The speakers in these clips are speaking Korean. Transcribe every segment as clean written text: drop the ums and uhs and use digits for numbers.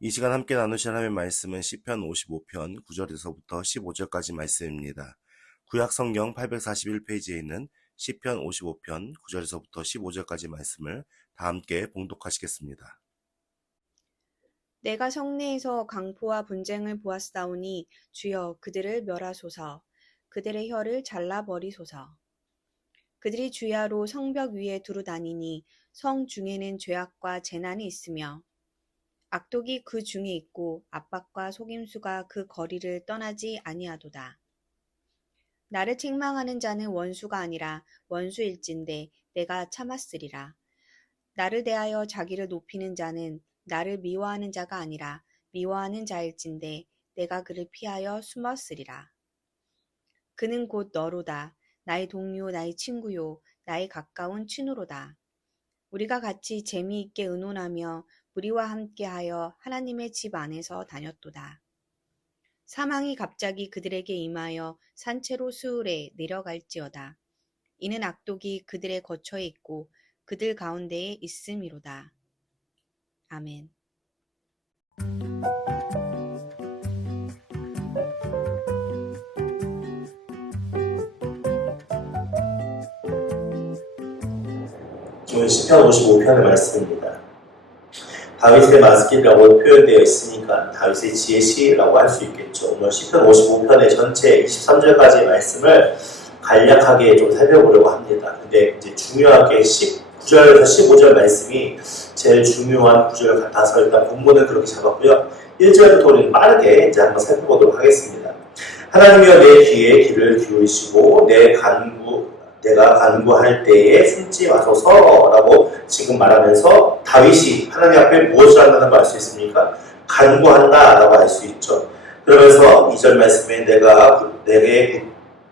이 시간 함께 나누실 하나님의 말씀은 시편 55편 9절에서부터 15절까지 말씀입니다. 구약 성경 841페이지에 있는 시편 55편 9절에서부터 15절까지 말씀을 다 함께 봉독하시겠습니다. 내가 성내에서 강포와 분쟁을 보았사오니 주여 그들을 멸하소서. 그들의 혀를 잘라버리소서. 그들이 주야로 성벽 위에 두루 다니니 성 중에는 죄악과 재난이 있으며 악독이 그 중에 있고 압박과 속임수가 그 거리를 떠나지 아니하도다. 나를 책망하는 자는 원수가 아니라 원수일진데 내가 참았으리라. 나를 대하여 자기를 높이는 자는 나를 미워하는 자가 아니라 미워하는 자일진데 내가 그를 피하여 숨었으리라. 그는 곧 너로다. 나의 동료, 나의 친구요, 나의 가까운 친우로다. 우리가 같이 재미있게 의논하며 우리와 함께하여 하나님의 집 안에서 다녔도다. 사망이 갑자기 그들에게 임하여 산채로 수울에 내려갈지어다. 이는 악독이 그들의 거처에 있고 그들 가운데에 있음이로다. 아멘. 오늘 시편 55편의 말씀입니다. 다윗의 말씀이라고 표현되어 있으니까 다윗의 지혜시라고 할 수 있겠죠. 오늘 시편 55편의 전체 23절까지의 말씀을 간략하게 좀 살펴보려고 합니다. 근데 이제 중요하게 19절에서 15절 말씀이 제일 중요한 구절 같아서 일단 본문은 그렇게 잡았고요. 1절부터 우리는 빠르게 이제 한번 살펴보도록 하겠습니다. 하나님이여 내 귀에 귀를 기울이시고 내가 간구할 때에 숨지 마소서라고 지금 말하면서 다윗이 하나님 앞에 무엇을 한다는 걸 알 수 있습니까? 간구한다라고 알 수 있죠. 그러면서 2절 말씀에 내게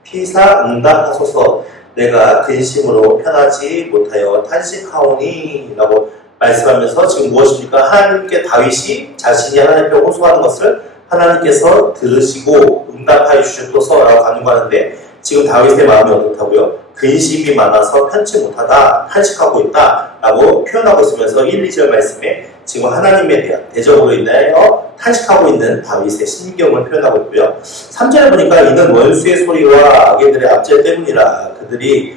피사 응답하소서 내가 근심으로 편하지 못하여 탄식하오니 라고 말씀하면서 지금 무엇입니까? 하나님께 다윗이 자신이 하나님께 호소하는 것을 하나님께서 들으시고 응답하여 주셨소서라고 간구하는데 지금 다윗의 마음이 어떻다고요? 근심이 많아서 편치 못하다, 탄식하고 있다 라고 표현하고 있으면서 1, 2절 말씀에 지금 하나님에 대한 대적으로 인하여 탄식하고 있는 다윗의 심경을 표현하고 있고요. 3절에 보니까 이는 원수의 소리와 악인들의 압제 때문이라 그들이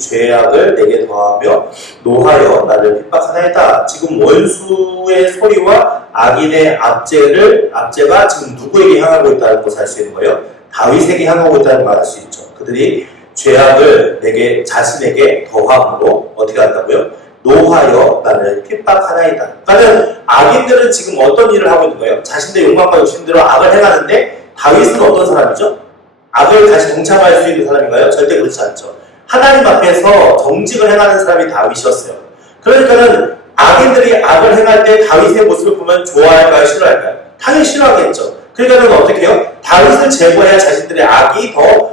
죄악을 내게 더하며 노하여 나를 핍박하나이다. 지금 원수의 소리와 악인의 압제가 지금 누구에게 향하고 있다는 것을 알 수 있는 거예요? 다윗에게 향하고 있다는 걸 알 수 있죠. 그들이 죄악을 자신에게 더함으로 어떻게 한다고요? 노하여 나를 핍박하나이다. 그러니까 악인들은 지금 어떤 일을 하고 있는 거예요? 자신들의 욕망과 욕심대로 악을 행하는데 다윗은 어떤 사람이죠? 악을 다시 동참할 수 있는 사람인가요? 절대 그렇지 않죠. 하나님 앞에서 정직을 행하는 사람이 다윗이었어요. 그러니까는 악인들이 악을 행할 때 다윗의 모습을 보면 좋아할까요? 싫어할까요? 당연히 싫어하겠죠. 그러니까는 어떻게 해요? 다윗을 제거해야 자신들의 악이 더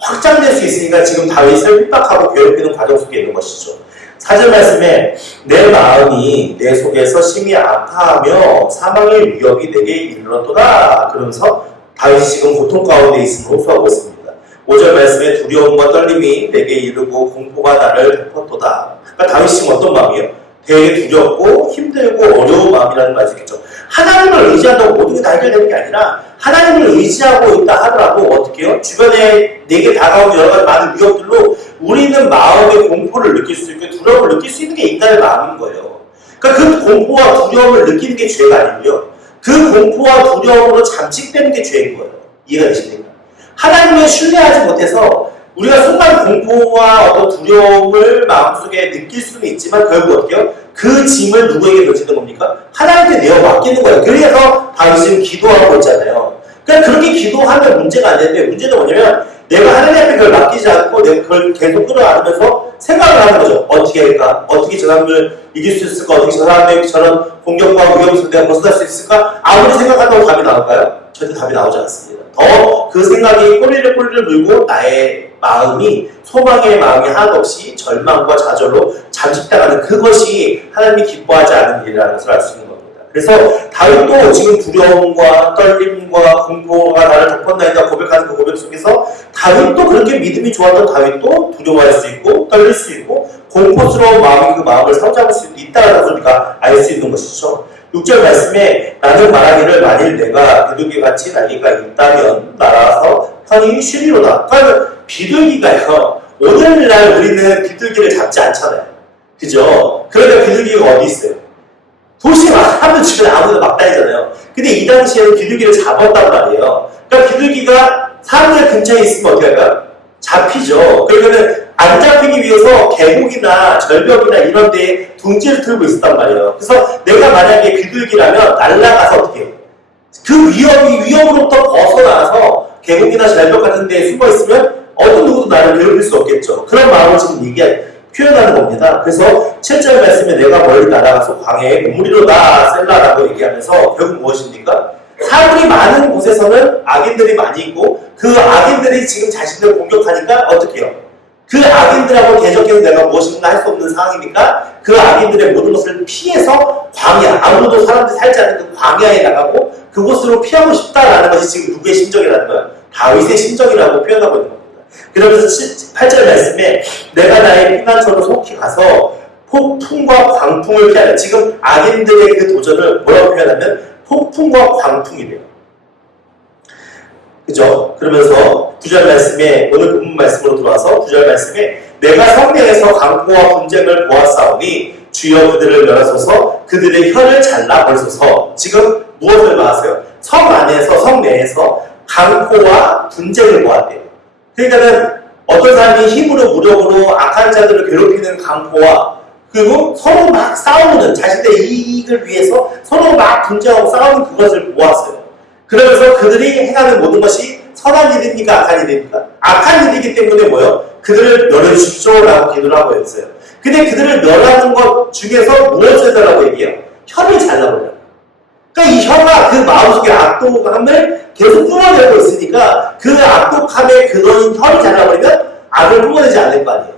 확장될 수 있으니까 지금 다윗을 핍박하고 괴롭히는 과정 속에 있는 것이죠. 4절 말씀에 내 마음이 내 속에서 심히 아파하며 사망의 위협이 내게 이르렀도다. 그러면서 다윗이 지금 고통 가운데 있음을 호소하고 있습니다. 5절 말씀에 두려움과 떨림이 내게 이르고 공포가 나를 덮었도다. 그러니까 다윗이 지금 어떤 마음이에요? 되게 두렵고 힘들고 어려운 마음이라는 말이겠죠. 하나님을 의지한다고 모든 게 다 해결되는 게 아니라 하나님을 의지하고 있다 하더라도 어떻게 해요? 주변에 내게 다가오는 여러 가지 많은 위협들로 우리는 마음의 공포를 느낄 수 있고 두려움을 느낄 수 있는 게 있다는 마음인 거예요. 그러니까 그 공포와 두려움을 느끼는 게 죄가 아니고요. 그 공포와 두려움으로 잠식되는 게 죄인 거예요. 이해가 되십니까? 하나님을 신뢰하지 못해서 우리가 순간 공포와 어떤 두려움을 마음속에 느낄 수는 있지만 결국 어떻게 해요? 그 짐을 누구에게 던지는 겁니까? 하나님께 내어 맡기는 거예요. 그래서 다윗은 기도하고 있잖아요. 그러니까 그렇게 기도하면 문제가 안 되는데 문제는 뭐냐면 내가 하나님 앞에 그걸 맡기지 않고 내가 그걸 계속 끌어안으면서 생각을 하는 거죠. 어떻게 할까? 어떻게 저 사람을 이길 수 있을까? 어떻게 저 사람에게 저런 공격과 위협에서 내가 벗어날 수 있을까? 아무리 생각한다고 답이 나올까요? 절대 답이 나오지 않습니다. 더 그 생각이 꼬리를 물고 나의 마음이 소망의 마음이 하나도 없이 절망과 좌절로 잠식당하는 그것이 하나님이 기뻐하지 않는 일이라는 것을 알 수 있는 겁니다. 그래서 다윗도 지금 두려움과 떨림과 공포가 나를 덮었나이다 고백하는 그 고백 속에서 다윗도 그렇게 믿음이 좋았던 다윗도 두려워할 수 있고 떨릴 수 있고 공포스러운 마음이 그 마음을 사로잡을 수 있다는 것을 우리가 알 수 있는 것이죠. 6절 말씀에 나는 말하기를 만일 내가 비둘기같이 날개가 있다면 날아서 편히 쉬리로다. 그러니까 비둘기가요. 오늘날 우리는 비둘기를 잡지 않잖아요. 그죠? 그러니까 비둘기가 어디 있어요? 도시에 막 하면 주변에 아무데나 막 다니잖아요. 근데 이 당시에는 비둘기를 잡았단 말이에요. 그러니까 비둘기가 사람들 근처에 있으면 어떻게 할까요? 잡히죠. 그러면은 안 잡히기 위해서 계곡이나 절벽이나 이런 데에 둥지를 틀고 있었단 말이에요. 그래서 내가 만약에 비둘기라면 날아가서 어떻게 해요? 그 위험으로부터 벗어나서 계곡이나 절벽 같은 데에 숨어 있으면 어떤 누구도 나를 괴롭힐 수 없겠죠. 그런 마음을 지금 표현하는 겁니다. 그래서 7절 말씀에 내가 멀리 날아가서 광야에 우물이로다 셀라라고 얘기하면서 결국 무엇입니까? 사람들이 많은 곳에서는 악인들이 많이 있고 그 악인들이 지금 자신을 공격하니까 어떻게 해요? 그 악인들하고 대적해서 내가 무엇인가 할 수 없는 상황이니까 그 악인들의 모든 것을 피해서 광야, 아무도 사람들이 살지 않는 그 광야에 나가고 그곳으로 피하고 싶다라는 것이 지금 누구의 심정이라는 거예요? 다윗의 심정이라고 표현하고 있는 겁니다. 그러면서 8절 말씀에 내가 나의 피난처로 속히 가서 폭풍과 광풍을 피하라. 지금 악인들의 그 도전을 뭐라고 표현하면 폭풍과 광풍이래요. 그죠? 그러면서 9절 말씀에 오늘 본문 말씀으로 들어와서 9절 말씀에 내가 성내에서 강포와 분쟁을 보았사오니 주여 그들을 멸하소서 그들의 혀를 잘라 버리소서. 지금 무엇을 말하세요? 성 안에서 성내에서 강포와 분쟁을 보았대요. 그러니까는 어떤 사람이 힘으로 무력으로 악한 자들을 괴롭히는 강포와 그리고 서로 막 싸우는 자신의 이익을 위해서 서로 막 분쟁하고 싸우는 그것을 보았어요. 그러면서 그들이 행하는 모든 것이 선한 일입니까? 악한 일입니까? 악한 일이기 때문에 뭐요? 그들을 멸해주십시오 라고 기도를 하고 있어요. 근데 그들을 멸하는 것 중에서 무엇을 해달라고 얘기해요? 혀를 잘라버려요. 그러니까 이 혀가 그 마음속의 악독함을 계속 뿜어내고 있으니까 그 악독함의 근원인 혀를 잘라버리면 악을 뿜어내지 않을 거 아니에요.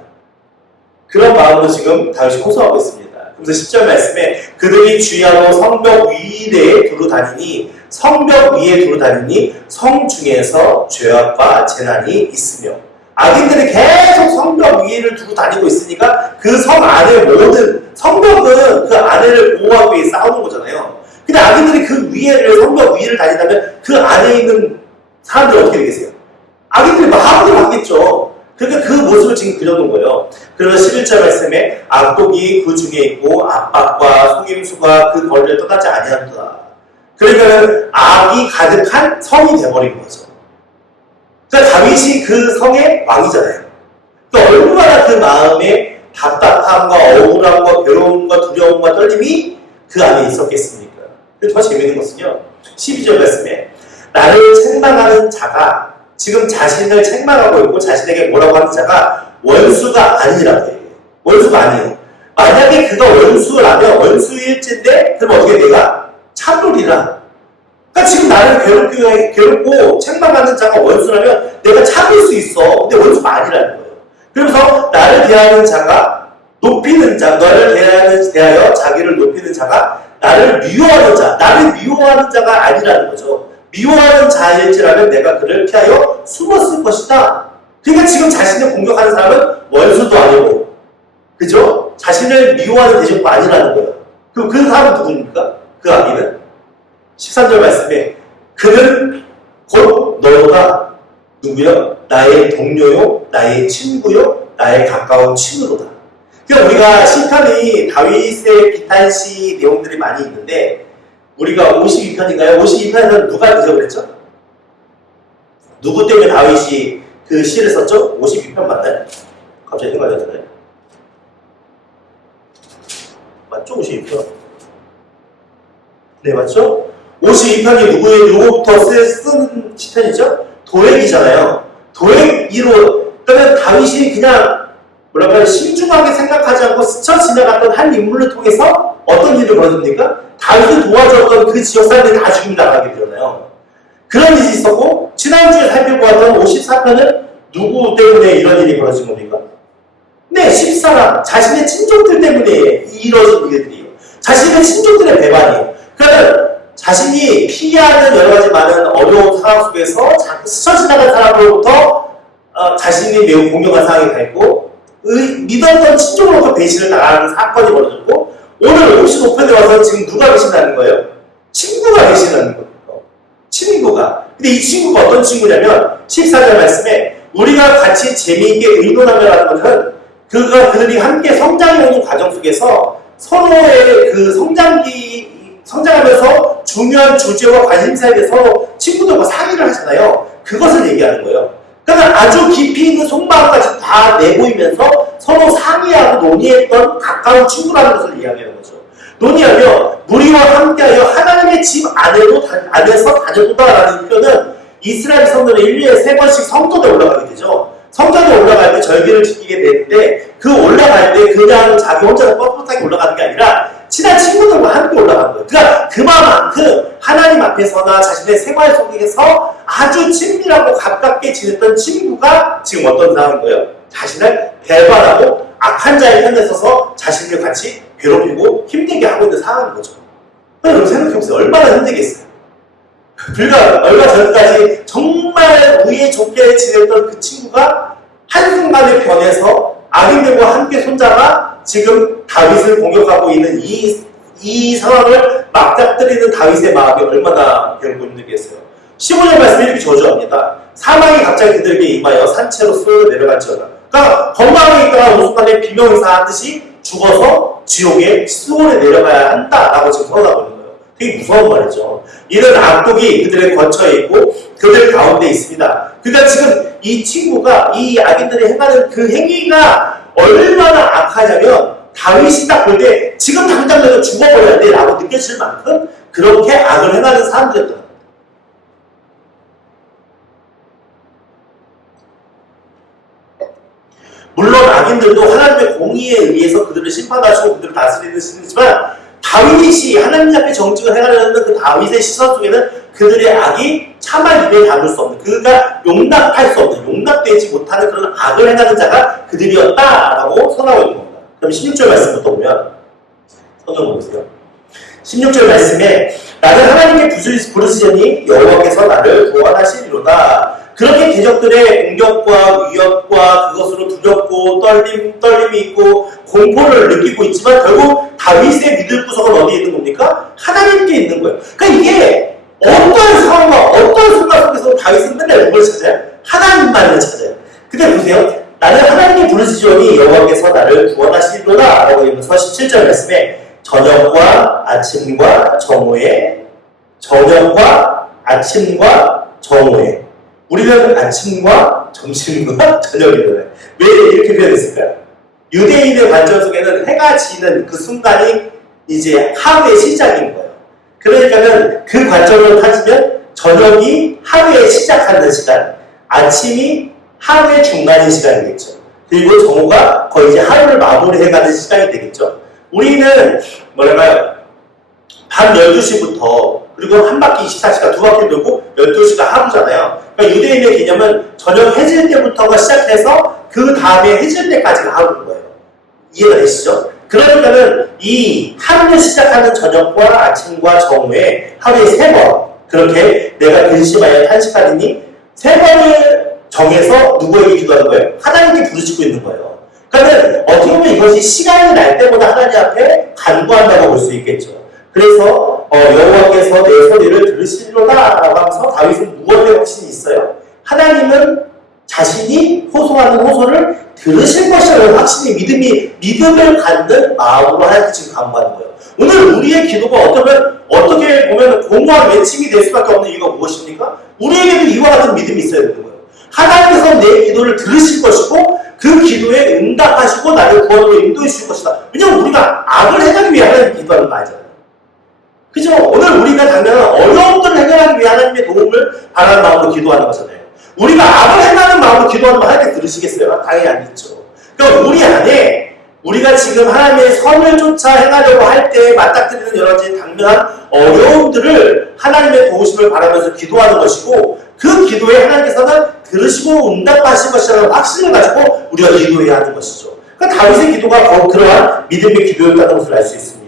그런 마음으로 지금 다윗이 호소하고 있습니다. 그래서 10절 말씀에 그들이 주야로 성벽 위에 두루 다니니 성벽 위에 두루 다니니 성 중에서 죄악과 재난이 있으며 악인들이 계속 성벽 위를 두루 다니고 있으니까 그 성 안에 모든 성벽은 그 안에를 보호하기 위해 싸우는 거잖아요. 근데 악인들이 그 위에를 성벽 위를 다닌다면 그 안에 있는 사람들이 어떻게 되겠어요? 악인들이 마음대로 하겠죠. 그러니까 그 모습을 지금 그려놓은 거예요. 그래서 11절 말씀에 악독이 그 중에 있고 압박과 속임수가 그 거리를 떠나지 아니한다. 그러니까 악이 가득한 성이 돼버린 거죠. 그러니까 다윗이 그 성의 왕이잖아요. 그러니까 얼마나 그 마음에 답답함과 억울함과 괴로움과 두려움과 떨림이 그 안에 있었겠습니까? 그리고 더 재미있는 것은요. 12절 말씀에 나를 책망하는 자가 지금 자신을 책망하고 있고 자신에게 뭐라고 하는 자가 원수가 아니라고 얘기해요. 원수가 아니에요. 만약에 그가 원수라면 원수일진데 그럼 어떻게 내가 참으리라. 그러니까 지금 나를 괴롭고 책망하는 자가 원수라면 내가 참을 수 있어. 근데 원수가 아니라는 거예요. 그러면서 나를 대하는 자가 높이는 자, 너를 대하여 자기를 높이는 자가 나를 미워하는 자, 나를 미워하는 자가 아니라는 거죠. 미워하는 자일지라면 내가 그를 피하여 숨었을 것이다. 그러니까 지금 자신을 공격하는 사람은 원수도 아니고, 그죠? 자신을 미워하는 대적도 아니라는 거예요. 그럼 그 사람은 누굽니까? 그 악인은? 13절 말씀에 그는 곧 너가 누구요? 나의 동료요, 나의 친구요, 나의 가까운 친구로다. 그러니까 우리가 시편이 다윗의 비탄시 내용들이 많이 있는데 우리가 52편인가요? 52편에서는 누가 그저 그랬죠? 누구 때문에 다윗이 그 시를 썼죠? 52편 맞나요? 갑자기 생각이 안 나요. 맞죠? 52편. 네, 맞죠? 52편이 누구부터 쓴 시편이죠? 도액이잖아요. 도액1호. 그러면 다윗이 그냥 뭐랄까요? 신중하게 생각하지 않고 스쳐 지나갔던 한 인물을 통해서 어떤 일을 벌어집니까? 다윗을 도와줬던 그 지역 사람들이 다 죽임 당하게 되잖아요. 그런 일이 있었고 지난주에 살펴보았던 54편은 누구 때문에 이런 일이 벌어진 겁니까? 네, 14랑 자신의 친족들 때문에 이루어진 일들이에요. 자신의 친족들의 배반이에요. 그러니까 자신이 피하는 여러 가지 많은 어려운 상황 속에서 스쳐 지나간 사람으로부터 자신이 매우 공격한 상황이 가 있고 믿었던 친족으로부터 배신을 당하는 사건이 벌어졌고 오늘 55편에 와서 지금 누가 계신다는 거예요? 친구가 계시다는 거예요. 친구가. 근데 이 친구가 어떤 친구냐면 14절 말씀에 우리가 같이 재미있게 의논하며라는 것은 그들이 함께 성장해오는 과정 속에서 서로의 그 성장하면서 중요한 주제와 관심사에 대해서 서로 친구들과 상의를 하잖아요. 그것을 얘기하는 거예요. 그러니까 아주 깊이 있는 속마음까지 다 내보이면서 서로 상의하고 논의했던 가까운 친구라는 것을 이야기하는 거죠. 논의하며 무리와 함께하여 하나님의 집 안에서 다녔다라는 표현은 이스라엘 성도는 1년에 3번씩 성전에 올라가게 되죠. 성전에 올라갈 때 절기를 지키게 되는데 그 올라갈 때 그냥 자기 혼자서 뻣뻣하게 올라가는 게 아니라 친한 친구들과 함께 올라가는 거예요. 그러니까 그만큼 하나님 앞에서나 자신의 생활 속에서 아주 친밀하고 가깝게 지냈던 친구가 지금 어떤 상황인 거예요? 자신을 배반하고 악한 자의 편에 서서 자신을 같이 괴롭히고 힘들게 하고 있는 상황인 거죠. 여러분 생각해보세요. 얼마나 힘들겠어요. 얼마 전까지 정말 우애 좋게 지냈던 그 친구가 한순간에 변해서 악인들과 함께 손잡아 지금 다윗을 공격하고 있는 이 상황을 맞닥뜨리는 다윗의 마음이 얼마나 괴롭고 힘들겠어요. 15절 말씀이 이렇게 저주합니다. 사망이 갑자기 그들에게 임하여 산채로 쏘여 내려갈지어다. 그러니까 건강하게 있다가 어느 순간에 비명사하듯이 죽어서 지옥의 수월에 내려가야 한다라고 지금 선언하고 있는 거예요. 되게 무서운 말이죠. 이런 악독이 그들의 거처에 있고 그들 가운데 있습니다. 그러니까 지금 이 친구가 이 악인들이 행하는 그 행위가 얼마나 악하냐면 다윗이 딱 볼 때 지금 당장 내가 죽어버려야 돼 라고 느껴질 만큼 그렇게 악을 행하는 사람들이었던 거예요. 물론 악인들도 하나님의 공의에 의해서 그들을 심판하시고 그들을 다스리는 신이지만 다윗이 하나님 앞에 정직을 행하려는 그 다윗의 시선 속에는 그들의 악이 차마 입에 담을 수 없는, 그가 용납할 수 없는, 용납되지 못하는 그런 악을 행하는 자가 그들이었다라고 선하고 있는 겁니다. 그럼 16절 말씀부터 보면 선을 보세요. 16절 말씀에 나는 하나님께 부르시려니 여호와께서 나를 구원하시리로다. 그렇게 대적들의 공격과 위협과 그것으로 두렵고 떨림이 있고 공포를 느끼고 있지만 결국 다윗의 믿을 구석은 어디에 있는 겁니까? 하나님께 있는 거예요. 그러니까 이게 어떤 상황과 어떤 순간 속에서 다윗은 맨날 누굴 찾아요? 하나님만을 찾아요. 근데 보세요. 나는 하나님께 부르시려니 여호와께서 나를 구원하시리로다 라고 하면서 17절 말씀에 저녁과 아침과 정오에 우리는 아침과 점심과 저녁이잖아요. 왜 이렇게 표현했을까요? 유대인의 관점 속에는 해가 지는 그 순간이 이제 하루의 시작인 거예요. 그러니까는 그 관점으로 따지면 저녁이 하루의 시작하는 시간, 아침이 하루의 중간인 시간이겠죠. 그리고 정오가 거의 이제 하루를 마무리해가는 시간이 되겠죠. 우리는 밤 12시부터 그리고 한 바퀴 24시간, 두 바퀴 돌고 12시가 하루잖아요. 그러니까 유대인의 개념은 저녁 해질 때부터가 시작해서 그 다음에 해질 때까지가 하루인 거예요. 이해가 되시죠? 그러니까는 이 하루를 시작하는 저녁과 아침과 정오에 하루에 3번 그렇게 내가 근심하여 탄식하리니 3번을 정해서 누구에게 기도하는 거예요? 하나님께 부르짖고 있는 거예요. 그러니까 어떻게 보면 이것이 시간이 날 때마다 하나님 앞에 간구한다고 볼 수 있겠죠. 그래서 여호와께서 내 소리를 들으시리로다 라고 하면서 다윗은 무엇의 확신이 있어요? 하나님은 자신이 호소하는 호소를 들으실 것이라는 확신이 믿음을 갖는 마음으로 하나님께 지금 간구하는 거예요. 오늘 우리의 기도가 어떻게 보면 공허한 외침이 될 수밖에 없는 이유가 무엇입니까? 우리에게도 이와 같은 믿음이 있어야 되는 거예요. 하나님께서 내 기도를 들으실 것이고 그 기도에 응답하시고 나를 구원으로 인도해 주실 것이다. 왜냐하면 우리가 악을 해결하기 위해 하나님 기도하는 거 아니잖아요. 그죠? 오늘 우리가 당연한 어려움들을 해결하기 위해 하나님의 도움을 바라는 마음으로 기도하는 거잖아요. 우리가 악을 행하는 마음으로 기도하는 거 하나님께 들으시겠어요? 당연히 아니죠. 그러니까 우리 안에 우리가 지금 하나님의 선을 쫓아 행하려고 할 때 맞닥뜨리는 여러 가지 당면한 어려움들을 하나님의 도우심을 바라면서 기도하는 것이고 그 기도에 하나님께서는 들으시고 응답하실 것이라는 확신을 가지고 우리가 기도해야 하는 것이죠. 그러니까 다윗의 기도가 그러한 믿음의 기도였다는 것을 알 수 있습니다.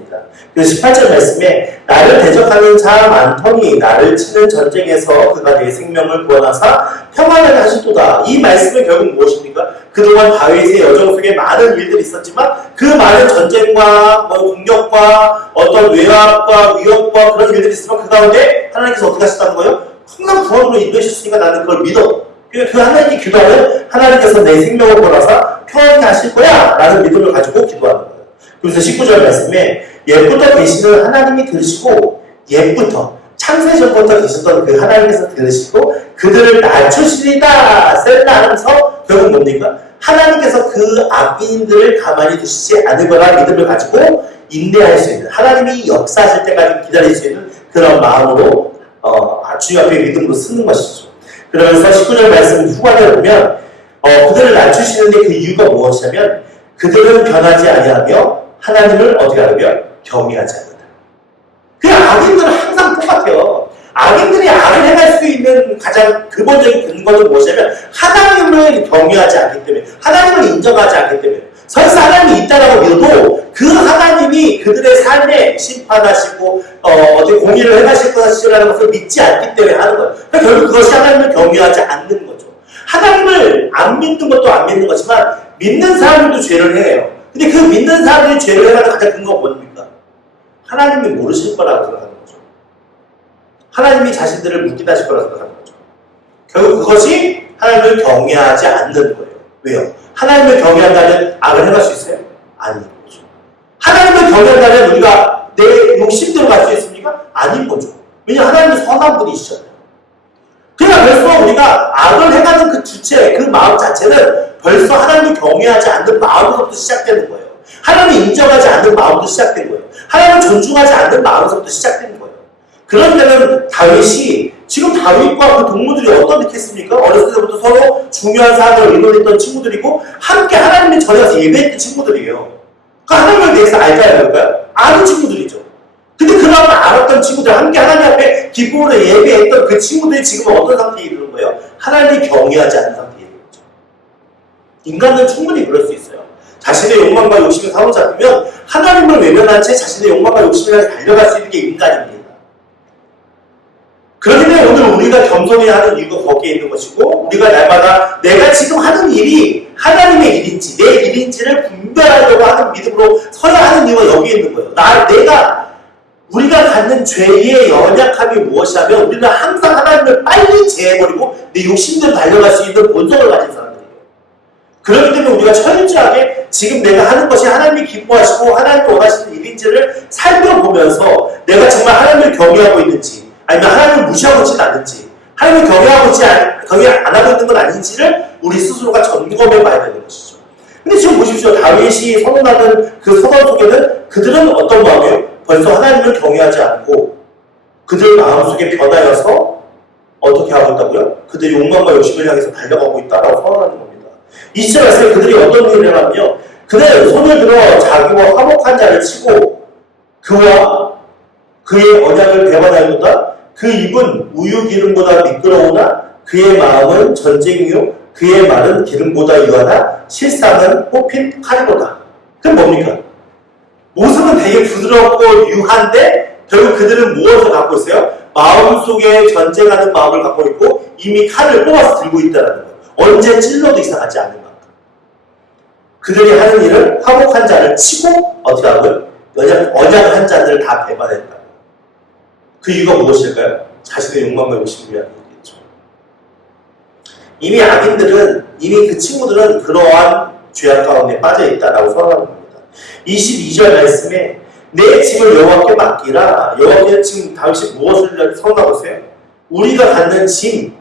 그래서 18절 말씀에 나를 대적하는 자 많더니 나를 치는 전쟁에서 그가 내 생명을 구원하사 평안하게 하셨도다. 이 말씀은 결국 무엇입니까? 그동안 다윗의 여정 속에 많은 일들이 있었지만 그 많은 전쟁과 공격과 어떤 외압과 위협과 그런 일들이 있으면 그 가운데 하나님께서 어떻게 하셨다는 거예요? 항상 구원으로 인도하셨으니까 나는 그걸 믿어. 그 하나님께 기도하면 하나님께서 내 생명을 구원하사 평안하게 하실 거야 라는 믿음을 가지고 기도하는 거예요. 그래서 19절 말씀에 옛부터 계시는 하나님이 들으시고 옛부터 창세전부터 계셨던 그 하나님께서 들으시고 그들을 낮추시리다 셀라 하면서 결국 뭡니까? 하나님께서 그 악인들을 가만히 두시지 않을 거라 믿음을 가지고 인내할 수 있는 하나님이 역사하실 때까지 기다릴 수 있는 그런 마음으로 주님 앞에 믿음으로 쓰는 것이죠. 그러면서 19절 말씀 후반에 보면 그들을 낮추시는데 그 이유가 무엇이냐면 그들은 변하지 아니하며 하나님을 어떻게 하려면 경외하지 않는다. 그 악인들은 항상 똑같아요. 악인들이 악을 행할 수 있는 가장 근본적인 근거는 무엇이냐면 하나님을 경외하지 않기 때문에 하나님을 인정하지 않기 때문에 설사 하나님이 있다라고 믿어도 그 하나님이 그들의 삶에 심판하시고 어떻게 공의를 행하실 것이라는 것을 믿지 않기 때문에 하는 거예요. 그러니까 결국 그것이 하나님을 경외하지 않는 거죠. 하나님을 안 믿는 것도 안 믿는 거지만 믿는 사람들도 죄를 해요. 근데 그 믿는 사람들이 죄를 행하는 가장 근거가 뭡니까? 하나님이 모르실 거라고 생각하는 거죠. 하나님이 자신들을 묻기다 하실 거라고 생각하는 거죠. 결국 그것이 하나님을 경외하지 않는 거예요. 왜요? 하나님을 경외한다면 악을 행할 수 있어요? 아닌 거죠. 하나님을 경외한다면 우리가 내 욕심대로 갈 수 있습니까? 아닌 거죠. 왜냐하면 하나님은 선한 분이시잖아요. 그러니까 벌써 우리가 악을 행하는 그 주체, 그 마음 자체는 벌써 하나님을 경외하지 않는 마음으로부터 시작되는 거예요. 하나님을 인정하지 않는 마음부터 시작된 거예요. 하나님을 존중하지 않는 마음에서부터 시작되는 거예요. 그런 데는 다윗이 지금 다윗과 그 동무들이 어떻게 했습니까? 어렸을 때부터 서로 중요한 사항을 의논했던 친구들이고 함께 하나님을 전에 가서 예배했던 친구들이에요. 그러니까 하나님을 대해서 알까요? 모를까요? 아는 친구들이죠. 근데 그나마 알았던 친구들, 함께 하나님 앞에 기쁨으로 예배했던 그 친구들이 지금 어떤 상태에 이르는 거예요? 하나님을 경외하지 않는 상태에 이르는 거죠. 인간은 충분히 그럴 수 있어요. 자신의 욕망과 욕심에 사로잡히면 하나님을 외면한 채 자신의 욕망과 욕심을 향해 달려갈 수 있는 게 인간입니다. 그렇기 때문에 오늘 우리가 겸손해야 하는 이유가 거기에 있는 것이고 우리가 날마다 내가 지금 하는 일이 하나님의 일인지 내 일인지를 분별하려고 하는 믿음으로 서야 하는 이유가 여기에 있는 거예요. 우리가 갖는 죄의 연약함이 무엇이냐면 우리는 항상 하나님을 빨리 제해버리고 내 욕심대로 달려갈 수 있는 본성을 가진 사람들이에요. 그렇기 때문에 우리가 철저하게 지금 내가 하는 것이 하나님이 기뻐하시고 하나님이 원하시는 일인지를 살펴보면서 내가 정말 하나님을 경외하고 있는지 아니면 하나님을 무시하고 있지는 않는지 하나님을 경외 안 하고 있는 건 아닌지를 우리 스스로가 점검해 봐야 되는 것이죠. 근데 지금 보십시오. 다윗이 선언하는 그 서원 속에는 그들은 어떤 마음이에요? 벌써 하나님을 경외하지 않고 그들 마음속에 변하여서 어떻게 하고 있다고요? 그들이 욕망과 욕심을 향해서 달려가고 있다라고 선언하는 겁니다. 20절에서 그들이 어떤 일을 하냐면요. 그는 손을 들어 자기와 화목한 자를 치고 그와 그의 언약을 배반하였도다. 그 입은 우유 기름보다 미끄러우나 그의 마음은 전쟁이요 그의 말은 기름보다 유하나 실상은 뽑힌 칼이로다. 그럼 뭡니까? 모습은 되게 부드럽고 유한데 결국 그들은 무엇을 갖고 있어요? 마음속에 전쟁하는 마음을 갖고 있고 이미 칼을 뽑아서 들고 있다는 거예요. 언제 찔러도 이상하지 않는 만큼. 그들이 하는 일은 화목한 자를 치고 어떻게 하고요? 언약한 자들을 다 배반했다. 그 이유가 무엇일까요? 자신의 욕망과 욕심을 위한 일이겠죠. 이미 그 친구들은 그러한 죄악 가운데 빠져 있다라고 선언하는 겁니다. 22절 말씀에 내 짐을 여호와께 맡기라. 여호와께 지금 다윗이 무엇을 선언하고 있어요? 우리가 갖는 짐,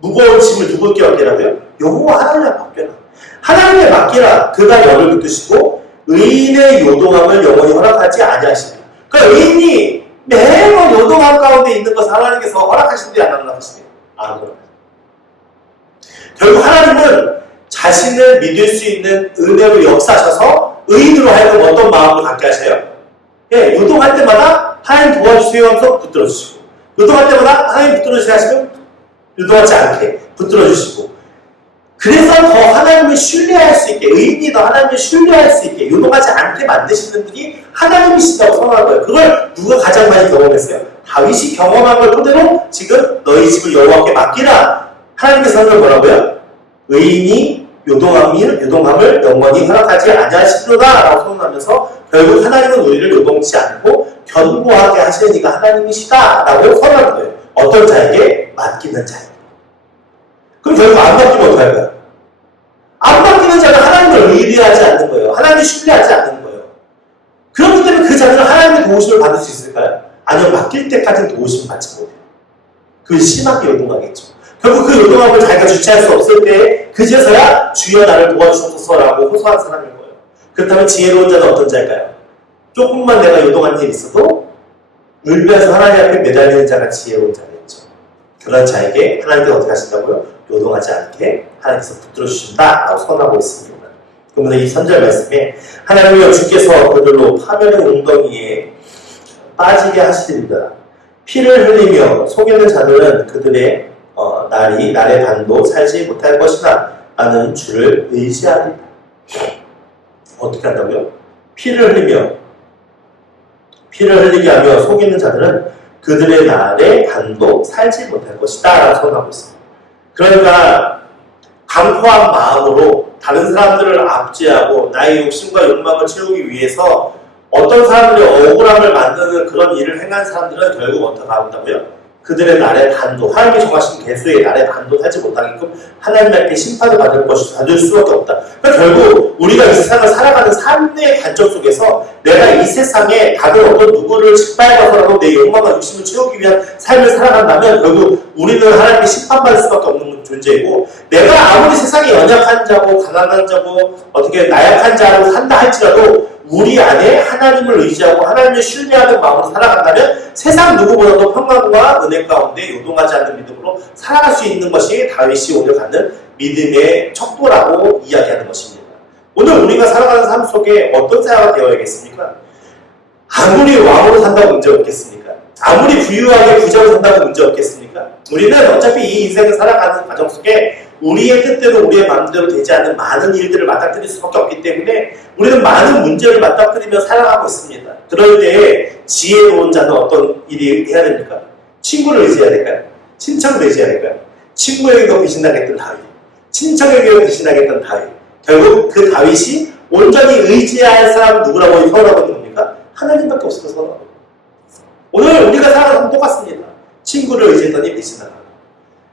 무거운 짐을 누구께 맡기라고요? 여호와 하나님께 맡겨라. 하나님께 맡기라. 그가 너를 붙드시고 의인의 요동함을 영원히 허락하지 아니하시리라. 그러니까 의인이 매번 요동함 가운데 있는 것을 하나님께서 허락하시는데 안 허락하시네요. 안 허락하시네요. 결국 하나님은 자신을 믿을 수 있는 은혜로 역사하셔서 의인으로 하여금 어떤 마음을 갖게 하세요? 예, 요동할 때마다 하나님 도와주세요 하면서 붙들어주시고 요동할 때마다 하나님 붙들어주세요 하시면 요동하지 않게 붙들어주시고 그래서 더 하나님을 신뢰할 수 있게, 의인이 더 하나님을 신뢰할 수 있게, 요동하지 않게 만드시는 분이 하나님이시다고 선언한 거예요. 그걸 누가 가장 많이 경험했어요? 다윗이 경험한 걸 토대로 지금 너희 집을 여호와께 맡기라. 하나님께서는 뭐라고요? 의인이 요동함을 영원히 허락하지 아니하시리로다 라고 선언하면서 결국 하나님은 우리를 요동치 않고 견고하게 하시는 이가 하나님이시다 라고 선언하는 거예요. 어떤 자에게? 맡기는 자에게. 그럼 결국 안 맡기면 어떡할까요? 안 맡기는 자는 하나님을 의뢰하지 않는 거예요. 하나님을 신뢰하지 않는 거예요. 그렇기 때문에 그 자는 하나님의 도우심을 받을 수 있을까요? 아니요, 맡길 때까지는 도우심을 받지 못해요. 그게 심하게 요동하겠죠. 결국 그 요동함을 자기가 주체할 수 없을 때 그제서야 주여 나를 도와주소서라고 호소한 사람인 거예요. 그렇다면 지혜로운 자는 어떤 자일까요? 조금만 내가 요동한 일이 있어도 울면서 하나님 앞에 매달리는 자가 지혜로운 자겠죠. 그런 자에게 하나님께서 어떻게 하신다고요? 요동하지 않게 하나님께서 붙들어 주신다라고 선언하고 있습니다. 그러면 이 3절 말씀에 하나님이여 주께서 그들로 파멸의 웅덩이에 빠지게 하시리이다. 피를 흘리며 속이는 자들은 그들의 날의 반도 살지 못할 것이나 나는 주를 의지하리다. 어떻게 한다고요? 피를 흘리게 하며 속이는 자들은 그들의 날의 반도 살지 못할 것이다 라고 선언하고 있습니다. 그러니까 강포한 마음으로 다른 사람들을 압제하고 나의 욕심과 욕망을 채우기 위해서 어떤 사람들이 억울함을 만드는 그런 일을 행한 사람들은 결국 어떻게 한다고요? 그들의 날의 반도, 하나님이 정하신 개수의 날의 반도 하지 못하게끔 하나님 앞에 심판을 받을 수밖에 없다. 그러니까 결국 우리가 이 세상을 살아가는 삶의 관점 속에서 내가 이 세상에 다른 어떤 누구를 짓밟아서라도 내 욕망과 욕심을 채우기 위한 삶을 살아간다면 결국 우리는 하나님께 심판받을 수밖에 없는 존재이고, 내가 아무리 세상에 연약한 자고 가난한 자고 어떻게 나약한 자로 산다 할지라도 우리 안에 하나님을 의지하고 하나님을 신뢰하는 마음으로 살아간다면 세상 누구보다도 평강과 은혜 가운데 요동하지 않는 믿음으로 살아갈 수 있는 것이 다윗이 오늘 갖는 믿음의 척도라고 이야기하는 것입니다. 오늘 우리가 살아가는 삶 속에 어떤 자가 되어야겠습니까? 아무리 왕으로 산다고 문제 없겠습니까? 아무리 부유하게 부자로 산다고 문제 없겠습니까? 우리는 어차피 이 인생을 살아가는 과정 속에 우리의 뜻대로 우리의 마음대로 되지 않는 많은 일들을 맞닥뜨릴 수밖에 없기 때문에 우리는 많은 문제를 맞닥뜨리며 살아가고 있습니다. 그럴 때 지혜로운 자는 어떤 일이 해야 됩니까? 친구를 의지해야 될까요? 친척을 의지해야 될까요? 친구에게도 배신당했던 다윗, 친척에게도 배신당했던 다윗. 결국 그 다윗이 온전히 의지할 사람 누구라고 선언하고 있는 겁니까? 하나님밖에 없어서 선언하고 있는 겁니다. 오늘 우리가 살아가는 건 똑같습니다. 친구를 의지했더니 배신당하고,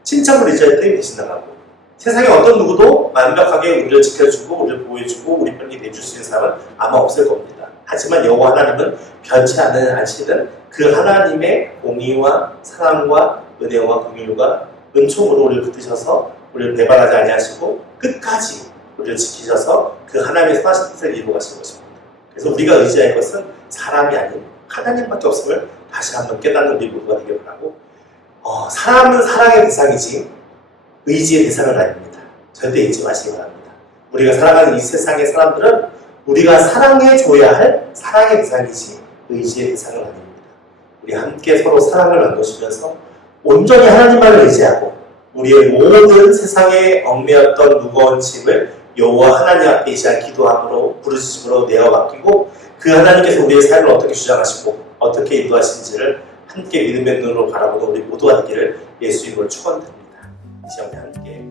친척을 의지했더니 배신당하고, 세상에 어떤 누구도 완벽하게 우리를 지켜주고 우리를 보호해주고 우리 편이 내줄 수 있는 사람은 아마 없을 겁니다. 하지만 여호와 하나님은 변치 않으시는 그 하나님의 공의와 사랑과 은혜와 긍휼과 은총으로 우리를 붙드셔서 우리를 배반하지 아니하시고 끝까지 우리를 지키셔서 그 하나님의 선하신 뜻을 이루어 가신 것입니다. 그래서 우리가 의지할 것은 사람이 아닌 하나님밖에 없음을 다시 한번 깨닫는 우리 모두가 되길 바라고, 사람은 사랑의 대상이지 의지의 대상은 아닙니다. 절대 잊지 마시기 바랍니다. 우리가 살아가는 이 세상의 사람들은 우리가 사랑해줘야 할 사랑의 대상이지 의지의 대상은 아닙니다. 우리 함께 서로 사랑을 나누시면서 온전히 하나님만을 의지하고 우리의 모든 세상에 얽매였던 무거운 짐을 여호와 하나님 앞에 이 시간 기도함으로 부르짖음으로 내어 맡기고 그 하나님께서 우리의 삶을 어떻게 주장하시고 어떻게 인도하신지를 함께 믿음의 눈으로 바라보는 우리 모두가 되기를 예수 이름으로 축원드립니다. 이 시간에 함께